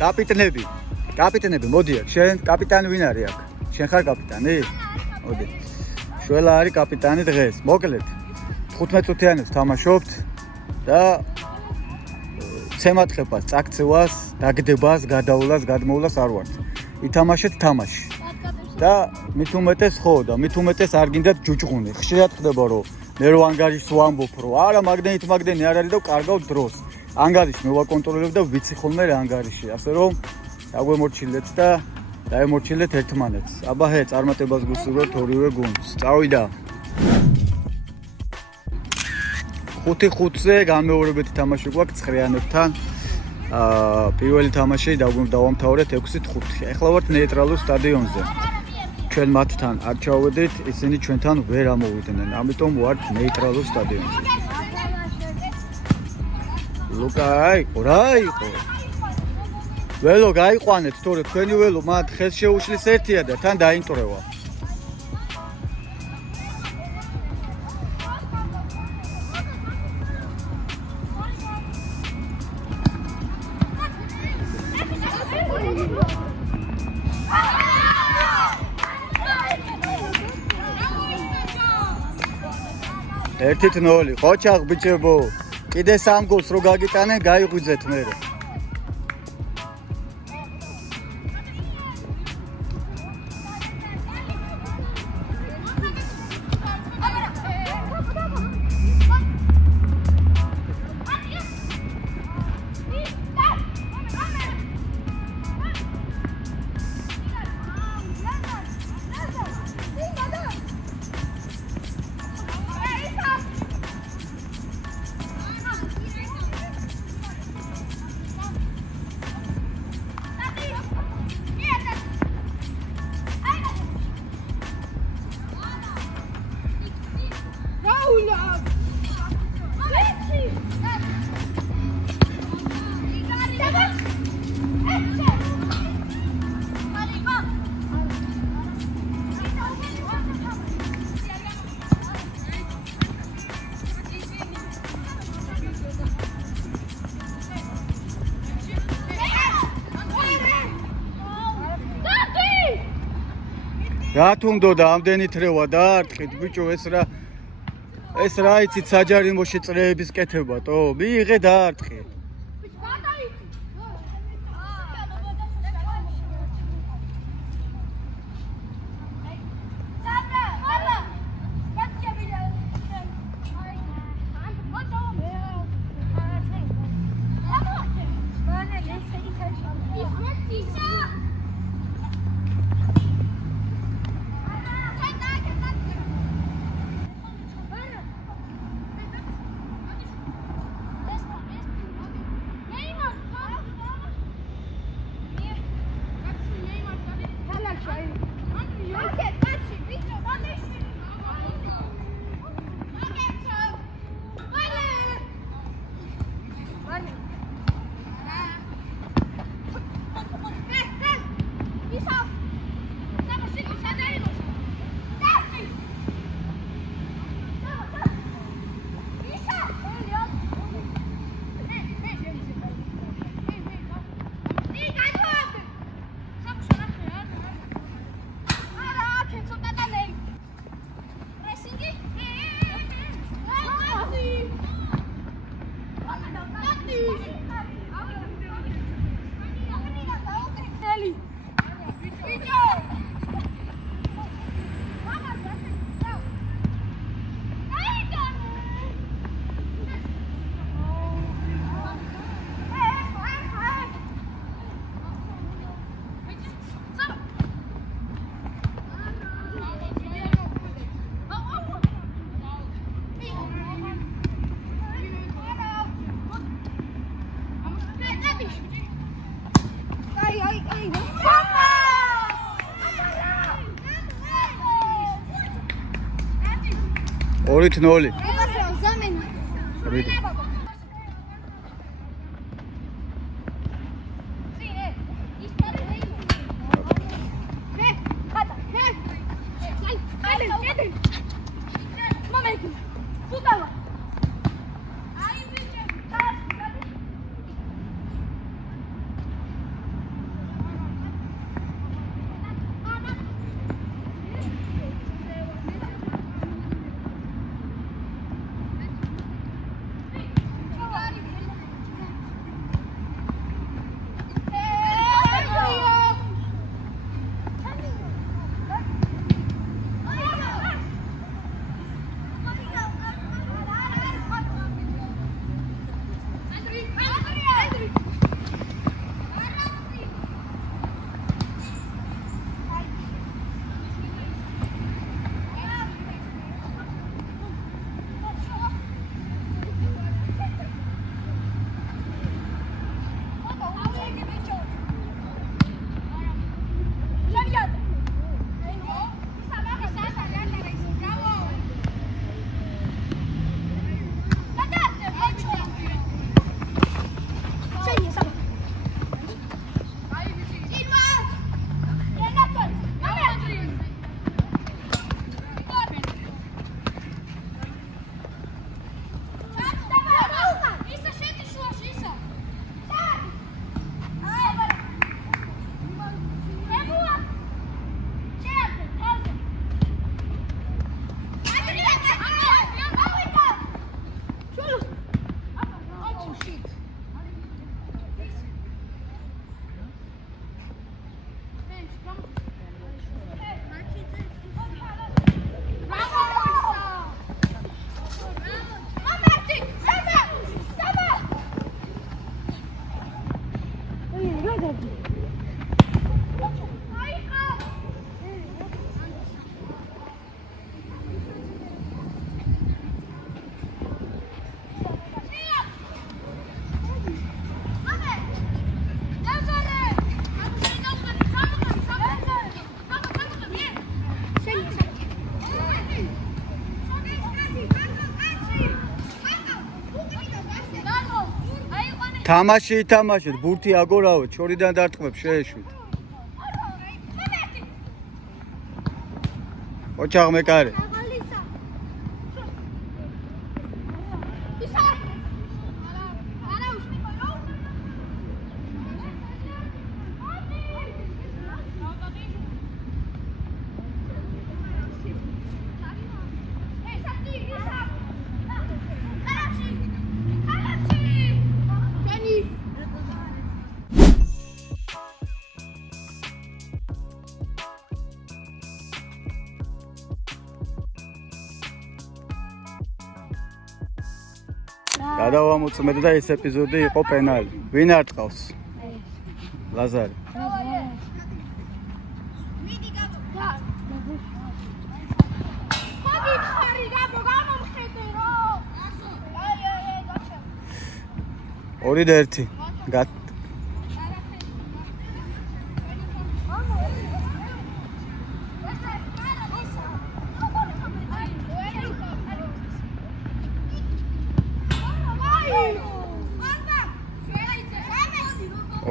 კაპიტანები, მოდი აქ. შენ კაპიტანი ვინ არის აქ? შენ ხარ კაპიტანი? მოდი. შველა არის კაპიტანი დღეს. მოკლედ 15 წუთიანებს თამაშობთ და ცემატყებას, წაქცევას, დაგდებას, გადავლას, გადმოვლას არ ვართ. ითამაშეთ თამაში. და მით უმეტეს არ გინდათ ჯუჭღუნი. ხშირად ხდება რომ მე რო ანგარიშს ვამბობ რომ არა მაგდენი არ არის და კარგავ დროს. ანგარიშს მე ვაკონტროლებ და ვიცი ხოლმე რა ანგარიში. ასე რომ დაგვემორჩილეთ და დაემორჩილეთ ერთმანეთს. აბაჰე წარმატებას გუსურვებთ ორივე გუნდს. წავიდა. 5-5-ზე განმეორებითი თამაში გვაქვს ცხრიანებთან. პირველი თამაში დავამთავრეთ 6-5. ეხლა ვართ ნეიტრალურ სტადიონზე. ჩვენ მათთან არ ჩავედით, ისინი ჩვენთან ვერ ამოვიდნენ. ამიტომ ვართ ნეიტრალურ სტადიონზე. ლუკა რა იყო? ველო გაიყვანეთ, თორე თქვენი ველო მათ ხელს შეუშლის ერთია და თან დაინტრევა. ერთით 0. ყოჩაღ ბიჭებო. კიდე 3 გოლს რო გაგიტანენ, გაიღვიძეთ მერე. რა თუნდოდა ამდენი თრევა დაარტყით ბიჭო ეს რა იცით საჯარიმოში წრეების კეთებათო მიიღე დაარტყი ორით 0. თამაში ითამაშეთ, ბურთი აგორავეთ, შორიდან დარტყმებს შეეშვით. ოჩაღ მეკარე. გადავამოწმეთ და ეს ეპიზოდი იყო პენალი. ვინ არტყავს? ლაზარი. ორი და ერთი.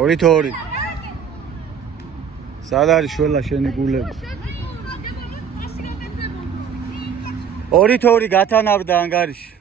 ორი თორი. სად არის შველა შენი გულები? ორი თორი გათანავდა ანგარიში.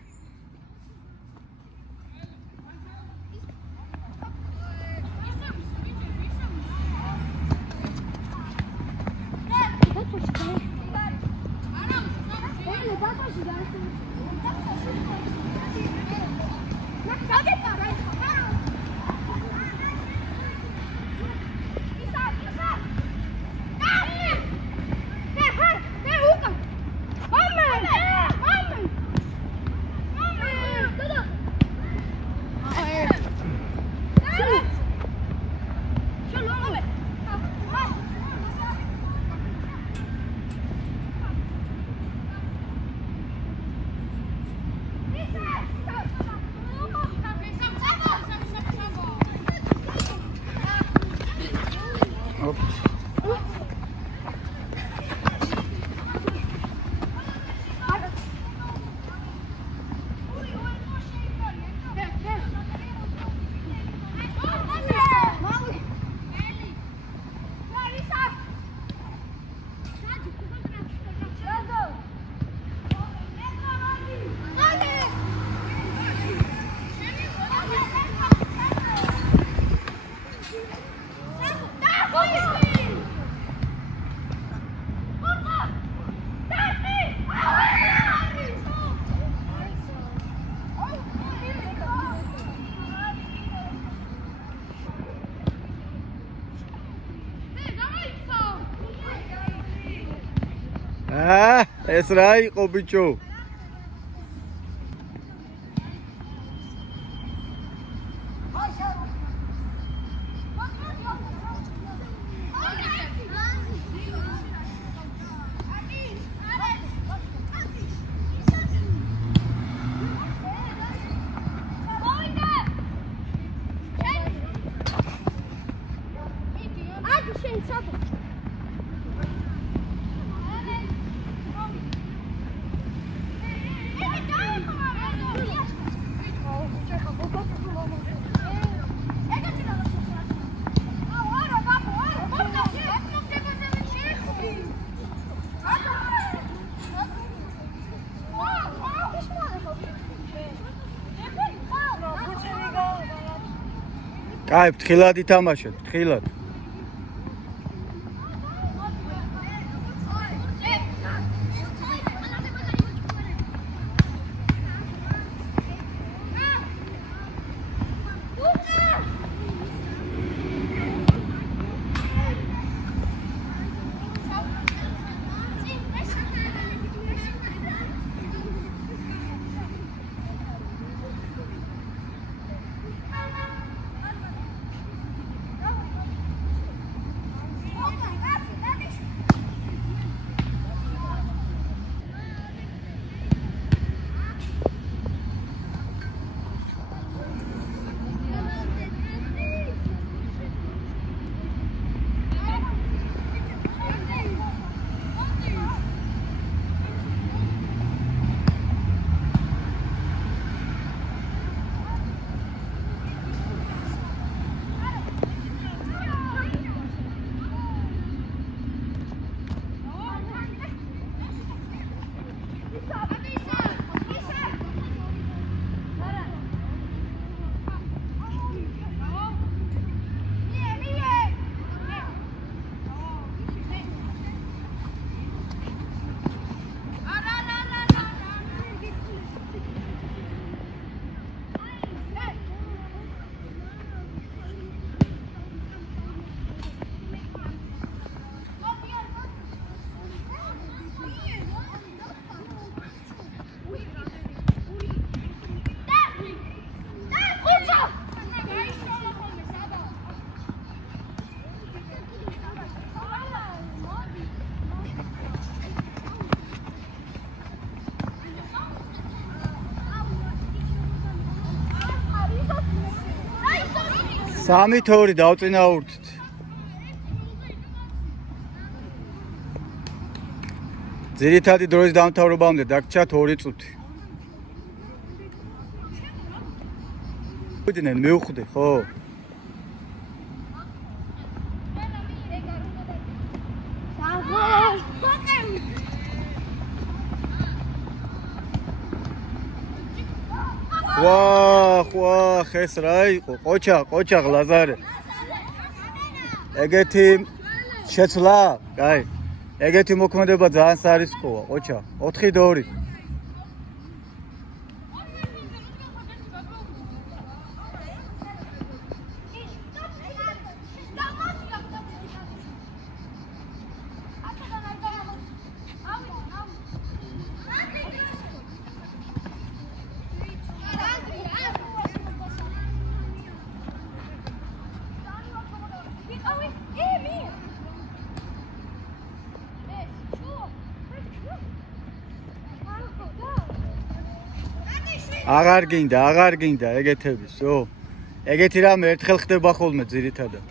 ეს რა იყო ბიჭო? კაი, ფრთხილად ითამაშეთ, ფრთხილად. 3-2 დავწინაურდით. ძირითადი დროის დამთავრებამდე დაგჭათ 2 წუთი. ვიდნენ მივხვდი, ხო? ვა, ხეს რა იყო? ყოჩა ლაზარე. ეგეთი შეცვლა? კაი. ეგეთი მოქმედება ძალიან სარისკოა, ყოჩა. 4-2. აღარ გინდა ეგეთებისო. ეგეთი რამე ერთხელ ხდება ხოლმე ძირითადად.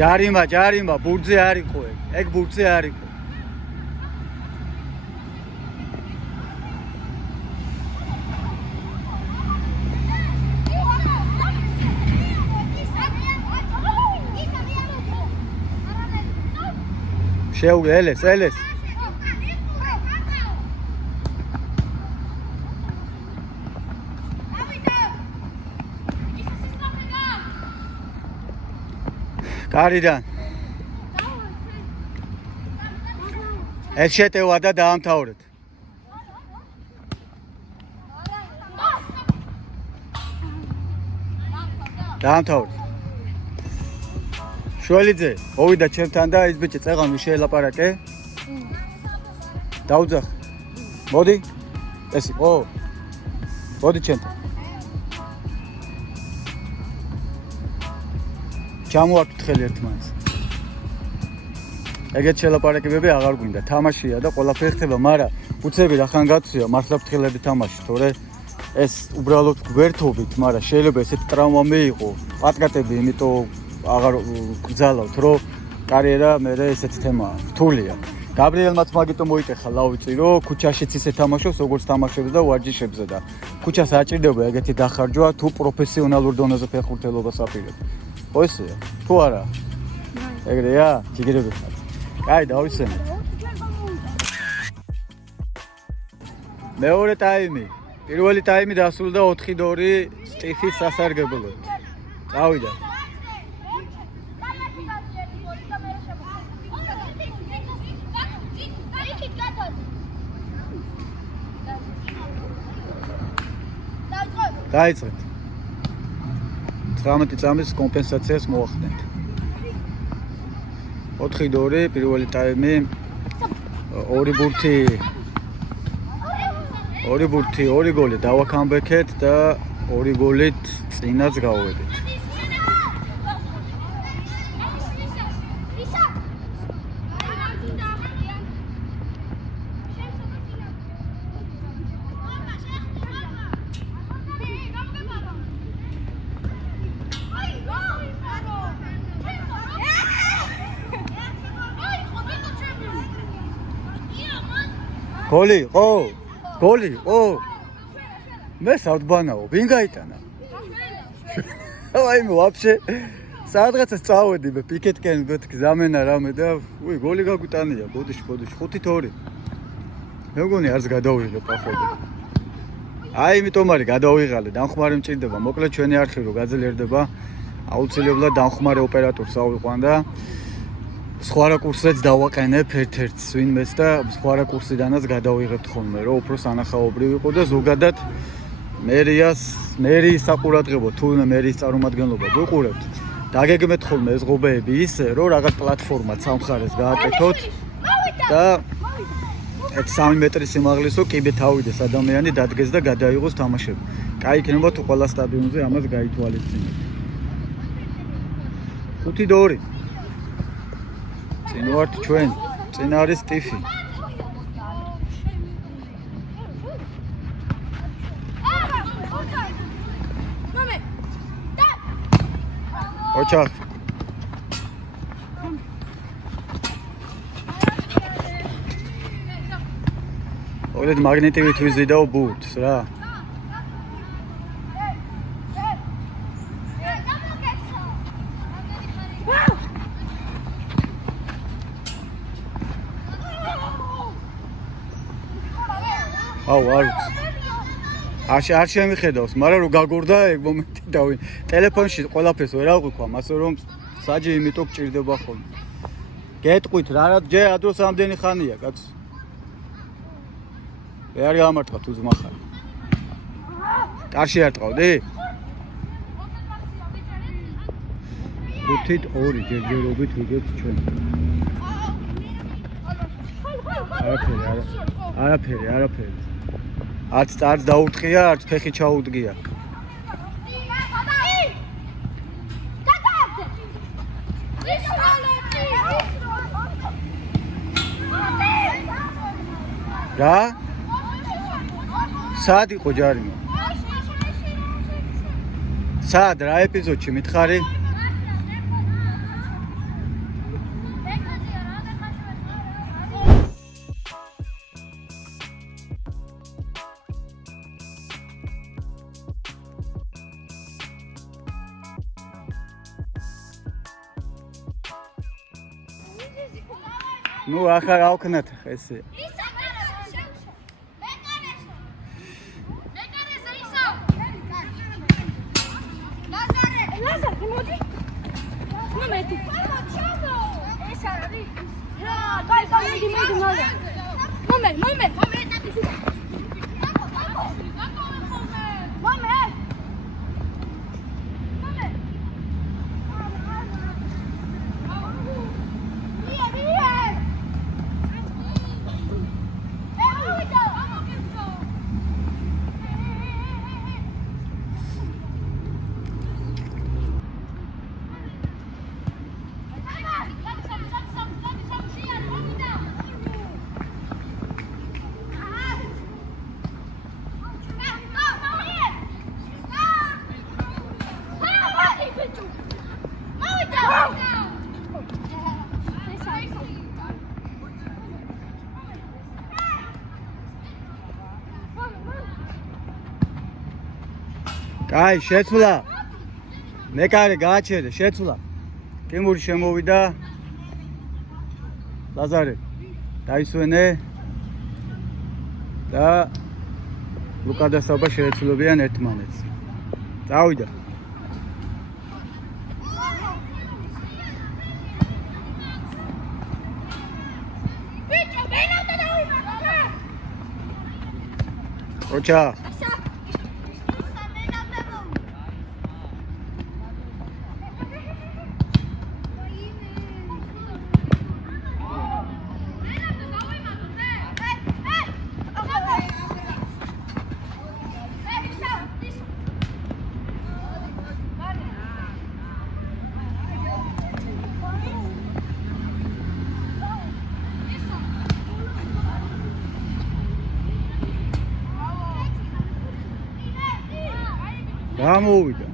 ჯარიმა, ბურთზე არ იყო ეგ ბურთზე არ იყო. შეუგე ელეს. კარიდან ეს შეტევა და დაამთავრეთ. შუალიძე მოვიდა ჩემთან და ის ბიჭი წეღან შეელაპარაკე. დაუძახ. მოდი. ეს იყო. მოდი ჩემთან. ჩამოვაკითხელი ერთმანეთს. ეგეთ შელაპარაკებები აღარ გვინდა. თამაშია და ყველაფერი ხდება, მაგრამ უცები რახან გაწვია, მართლა ფრთხილები თამაში, თორე ეს უბრალოდ გვერთობით, მაგრამ შეიძლება ესეთი ტრავმა მიიღო, პატკატები, იმიტომ აღარ გძალავთ, რომ კარიერა მერე ესეთი თემაა, რთულია. გაბრიელმაც მაგიტომ მოიკეხა ლავიწი, რომ ქუჩაშიც ისე თამაშობს, როგორც თამაშობს და ვარჯიშებზე და ქუჩას აჭირდება ეგეთი დახარჯვა, თუ პროფესიონალურ დონეზე ფეხბურთელობას აპირებ. ხო ესეა? თუ არა? ეგრეა? ჯიგრები ხარ. კაი, დავისვენეთ. მეორე ტაიმი. პირველი ტაიმი დასრულდა 4-2 სტიფის სასარგებლოდ. წავიდა. დაიწყეთ. 19 წამის კომპენსაციას მოახდენთ. 4-2 პირველი ტაიმი 2 ბურთი 2 გოლი დავაკამბექეთ და 2 გოლით წინაც გავვედით. გოლი, მე საუბანაო, ვინ გაიტანა? აი მე ვაფშე სადღაც წავედი მე პიკეტკენ გზამენა რამე და გოლი გაგვიტანია, ბოდიში 5-2. მე მგონი არც გადავიღებ ახლა. აი იმიტომ არის გადავიღალე, დამხმარე მჭირდება, მოკლედ ჩვენი არხი რო გაძლიერდება, აუცილებლად დამხმარე ოპერატორს ავიყვან და სხვა რაკურსზეც დავაყენებ ერთ-ერთს ვინმეს და სხვა რაკურსიდანაც გადავიღებთ ხოლმე, რომ უფრო სანახაობრივ იყო და ზოგადად მერიის საყურადღებო თუ მერიის წარმომადგენლობა გიყურებთ, დაგეგმეთ ხოლმე ეს ღობეები ისე, რომ რაღაც პლატფორმაც სამხარეს გააკეთოთ და 3 მეტრის სიმაღლესო კიბე თავიდეს ადამიანი დადგეს და გადაიღოს თამაშები. კაი იქნება თუ ყველა სტადიონზე ამას გაითვალისწინებთ. 5-2. წინ ვართ ჩვენ, წინ არის ტიფი. ოჩა ოღონდ მაგნიტივით ვიზიდაო ბურთს რა. აუ არ შემიხედავს, მაგრამ რო გაგორდა ეგ მომენტი დავი. ტელეფონში ყველაფერს ვერ აღვიქვა, ასე რომ საჯი იმიტომ გჭირდება ხოლმე. გეტყვით რა ჯერ ადროს ამდენი ხანია, კაცო. ვერ გამარტყა თუ ძმა ხარ. კარში არ ტყავდი? 5-2 ჯერჯერობით ვიგებთ ჩვენ. არაფერი. არც წარს დაურტყია, არც ფეხი ჩაუდგია. რა? სად იყო ჯარი? სად რა ეპიზოდში მითხარი? ნუ ახლა ავქნათ ესე. კაი, შეცვლა. მეკარე გააჩერე, შეცვლა. კიმური შემოვიდა. ლაზარე დაისვენე და ლუკა და საბა შეეცვლებიან ერთმანეთს. წავიდა. ოჩა გამოვიდა.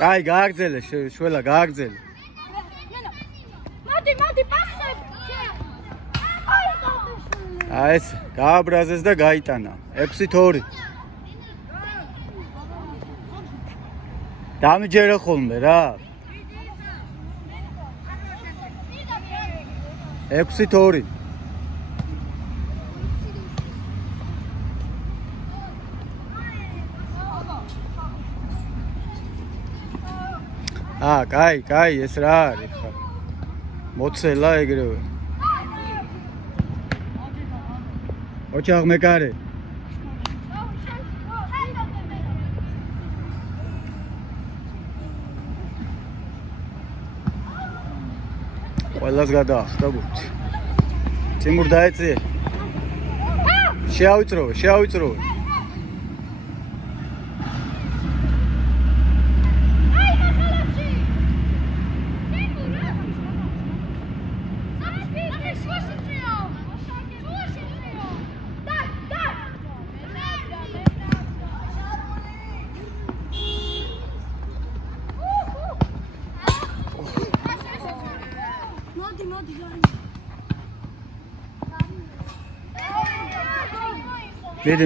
კაი, გააგრძელე, შველა, გააგრძელე. მოდი, პასები. ეს გააბრაზეს და გაიტანა. 6-2. დამიჯერე ხოლმე რა. 6-2. კაი, ეს რა არის ხა? მოცელა ეგრევე. ოჩაღ მეკარე. ყველას გადაახდა გუნდი. წიმურ დაეწიე. შეავიწროვე.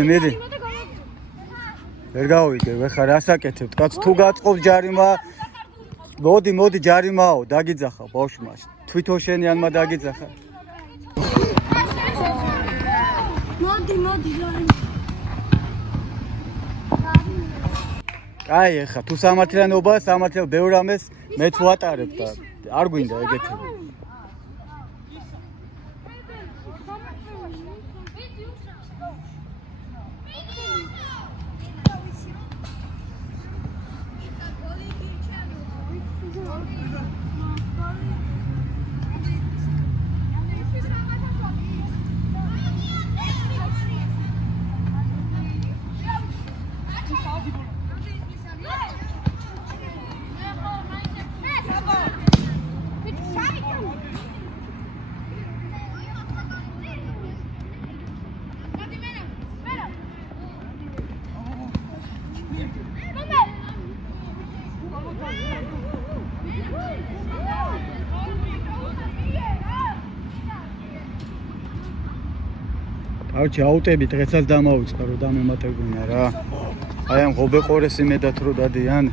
მიდი. ვერ გავიგებ, ხარ ასაკეთებ, კაც თუ გაწყობს ჯარიმა. მოდი ჯარიმაო, დაგიძახა ბავშვმა. თვითონ შენიანმა დაგიძახა. მოდი. აი, ხა თუ სამართლიანობა, სამართლიანობა ბევრ ამეს მეც ვატარებ და არ გვინდა ეგეთები. ავჭი აუტები დღესაც დამავიწყა რომ დამემატებინა რა. აი ამ ღობეყორეს იმედად რომ დადიან.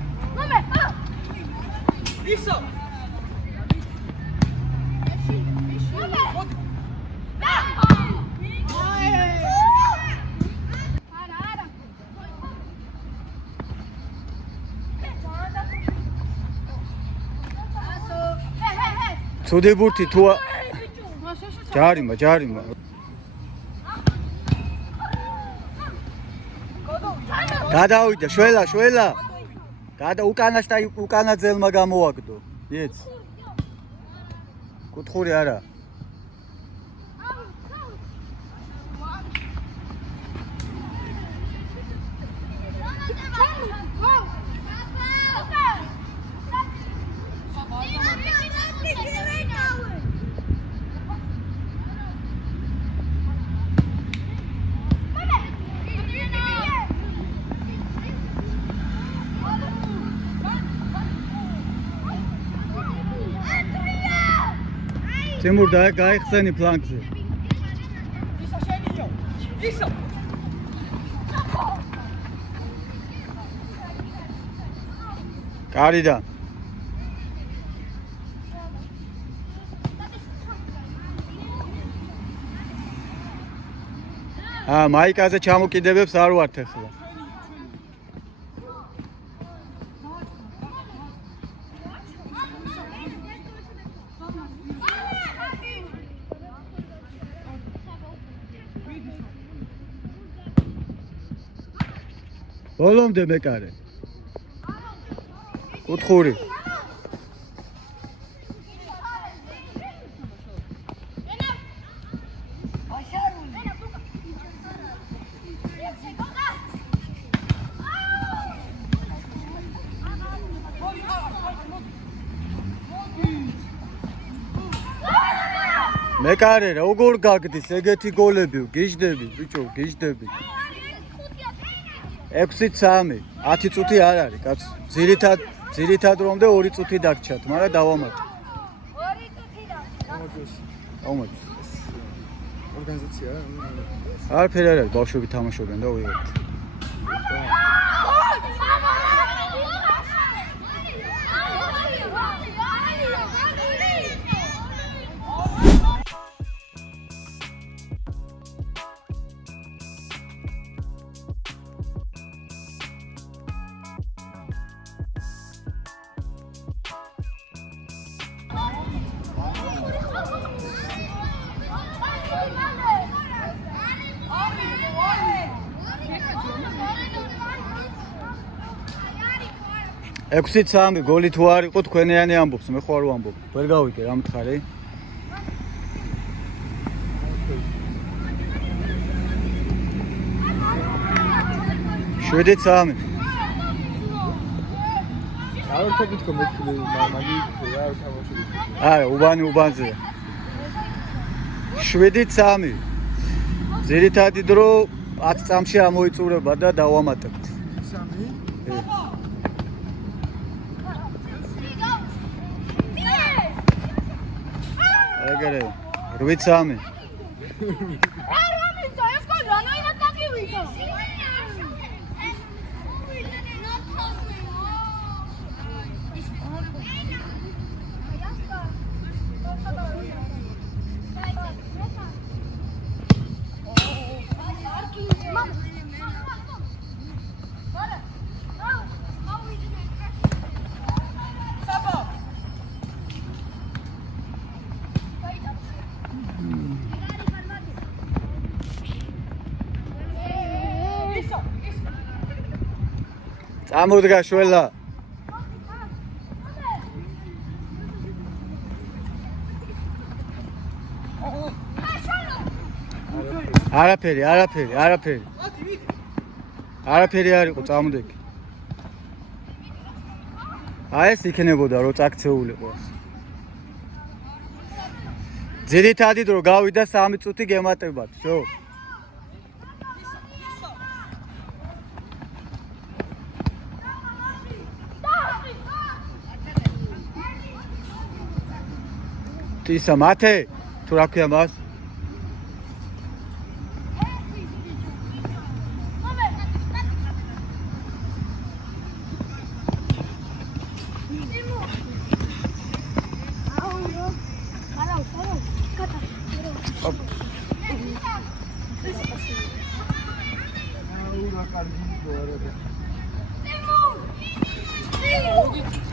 ისო. ცუდი ბურთი თუ ჯარიმა. გადავიდა შველა. უკანას და უკანა ძელმა გამოვაგდო. იცი. კუთხური არა. Timur da გაიხსენი ფლანგზე. ისო. კარიდან. მაიკაზე ჩამოკიდებებს არ ვართ ახლა. ბოლომდე მეკარე. კუთხური. მეკარე რა როგორ გაგდის ეგეთი გოლები გიждები ბიჭო გიждები 6-3 10 წუთი არ არის კაცო ძირითად რომდე 2 წუთი დაგჭათ მაგრამ დავამატე 2 წუთი დავამატე ორგანიზაცია არაფერი არ არის ბავშვები თამაშობენ და ვიღებთ ექვსი 3 გოლი თუ არ იყო თქვენიანი ამბობს მე ხო არ ვამბობ ვერ გავიგე რა მითხარი შვიდით სამი. ავერთო გითქო მეთქი მაგი რა თამაშობ. არა, უბანზეა. 7-3. ძირითადი დრო 10 წამში ამოიწურება და დავამატებთ. 3. ეგრე 8-3. წამოდგა შველა. არაფერი. არაფერი არ იყო წამოდგე. აი ეს იქნებოდა რო წაქცეულიყო. ძირითადი დრო გავიდა 3 წუთი გემატებათ, всё. ტისა მათე თუ რა ქვია მას?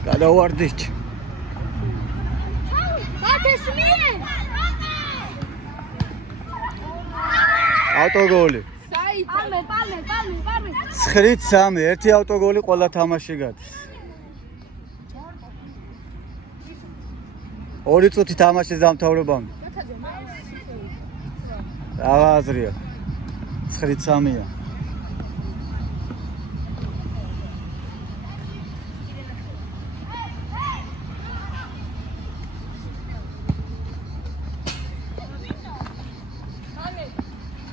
გადავარდით. ავტოგოლი. 9-3, ერთი ავტოგოლი ყველა თამაში გადის. 2 წუთი თამაშის დამთავრებამდე. რა აზრია? 9-3-ია.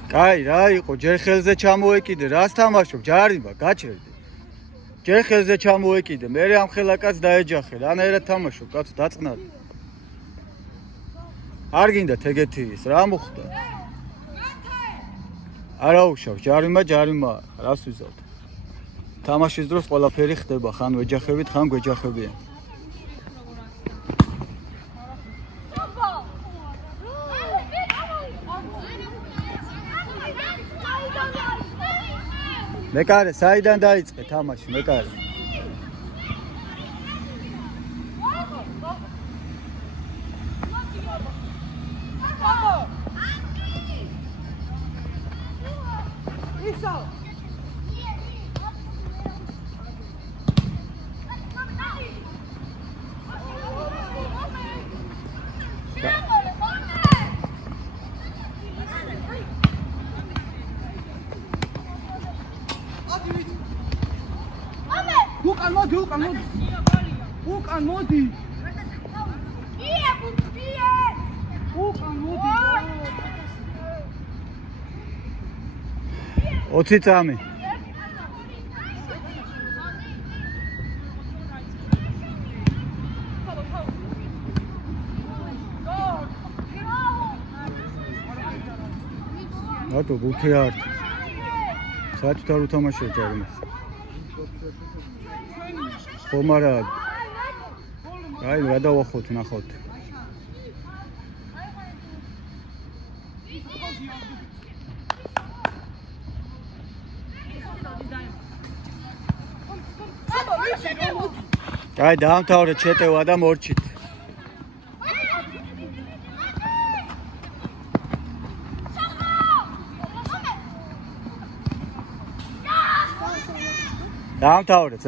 კაი, რა იყო, ჯერ ხელზე ჩამოეკიდე, რას თამაშობ, ჯარიმა, გაჩერდი. ჯერ ხელზე ჩამოეკიდე, მე ამ ხელაკაც დაეჯახე, რანაირად თამაშობ, კაცო, დაწყნარი. არ გინდათ ეგეთი ის, რა მოხდა? არა უშავს, ჯარიმა, რას ვიზავთ? თამაშის დროს ყველაფერი ხდება, ხან ვეჯახებით, ხან გვეჯახებიან. მეკარე, საიდან დაიწყე თამაში, მეკარე? უკან მოდი. 20-3. რატო გუთი არ? საერთოდ არ უთამაშია ჯარიმას. ხომ არა? აი, რა დავახოთ, ნახოთ. აი, დაამთავრეთ შეტევა და მორჩით. დაამთავრეთ.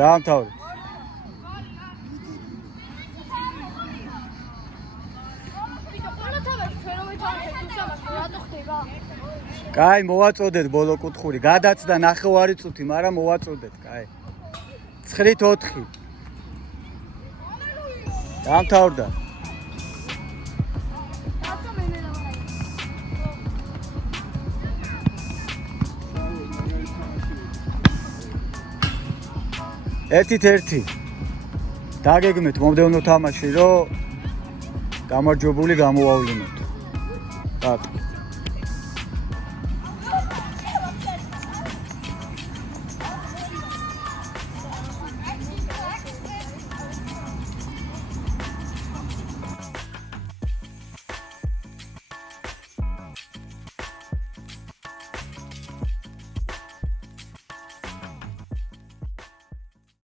კაი, მოვაწოდეთ ბოლო კუთხური. გადაცდა 9 წუთი, მაგრამ მოვაწოდეთ, კაი. 9-4. დამთავრდა. ერთი. დაგეგმეთ მომდევნო თამაში, რომ გამარჯვებული გამოვავლინოთ. რატო?